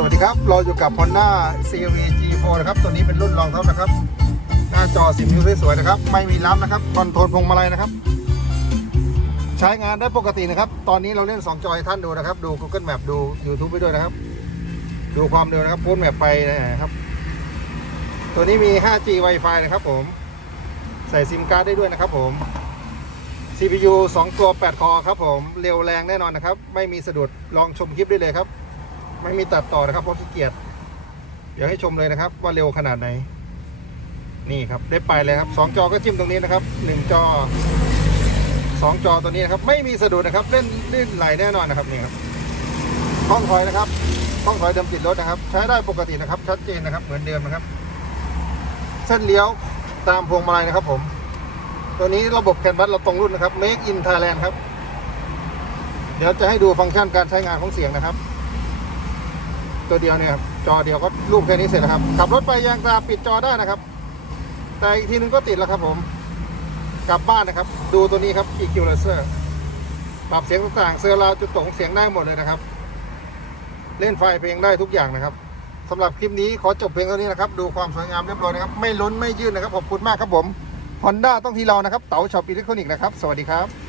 สวัสดีครับ เราอยู่กับ Honda CRV G4 นะครับ ตัวนี้เป็นรุ่นรองท็อปนะครับ หน้าจอ10นิ้วสวยๆนะครับ ไม่มีล้ำนะครับ คอนโทรลพวงมาลัยนะครับ ใช้งานได้ปกตินะครับ ตอนนี้เราเล่น 2 จอให้ท่านดูนะครับ ดู Google Map ดู YouTube ไปด้วยนะครับ ดูความเร็วนะครับโพสแมปไปนะครับ ตัวนี้มี 5G Wi-Fi นะครับผม ใส่ซิมการ์ดได้ด้วยนะครับผม CPU 2 ตัว 8 คอครับผม เร็วแรงแน่นอนนะครับ ไม่มีสะดุด ลองชมคลิปได้เลยครับ ไม่มีตัดต่อนะครับเพราะขี้เกียจเดี๋ยวให้ชมเลยนะครับ ว่าเร็วขนาดไหน นี่ครับได้ไปเลยครับสองจอก็จิ้มตรงนี้นะครับหนึ่งจอสองจอตัวนี้นะครับ ไม่มีสะดุดนะครับ เล่นเล่นไหลแน่นอนนะครับนี่ครับห้องถอยนะครับห้องถอยเดิมติดรถนะครับ ใช้ได้ปกตินะครับ ชัดเจนนะครับ เหมือนเดิมนะครับ เส้นเลี้ยวตามพวงมาลัยนะครับ ผม ตัวนี้ระบบแคนวัสเราตรงรุ่นนะครับ Make in Thailand ครับ เดี๋ยวจะให้ดูฟังก์ชันการใช้งานของเสียงนะครับ ตัวเดียวเนี่ยครับจอเดียวก็รูปแค่นี้เสร็จแล้วครับ ขับรถไปยางตาปิดจอได้นะครับ แต่อีกทีนึงก็ติดแล้วครับผม กลับบ้านนะครับ ดูตัวนี้ครับ EQ Laser ปรับเสียงต่างๆเซอร์ราวจุดตรงเสียงได้หมดเลยนะครับ เล่นไฟเพลงได้ทุกอย่างนะครับสำหรับคลิปนี้ขอจบเพียงเท่านี้นะครับ ดูความสวยงามเรียบร้อยนะครับ ไม่ล้นไม่ยื่นนะครับ ขอบคุณมากครับผม Honda ต้องที่เรานะครับ เต๋าช็อปอิเล็กทรอนิกส์นะครับ สวัสดีครับ